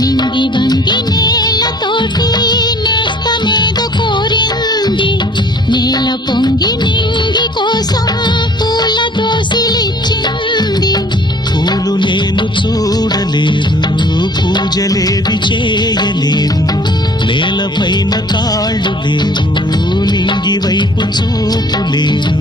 నింగి వంగి నేలతోటి నేస్తమేదో కోరింది, నేల పొంగి నింగి కోసం పూల దోసిలిచ్చింది. పూలు నేను చూడలేదు, పూజలేవి చేయలేదు, నేలపైన కాళ్ళు లేవు, నింగి వైపు చూపు లేదు.